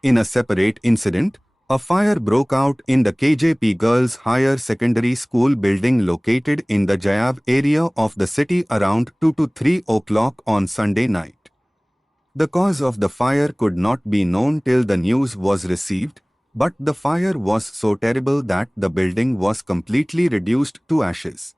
In a separate incident, a fire broke out in the KJP Girls Higher Secondary School building located in the Jayav area of the city around 2 to 3 o'clock on Sunday night. The cause of the fire could not be known till the news was received, but the fire was so terrible that the building was completely reduced to ashes.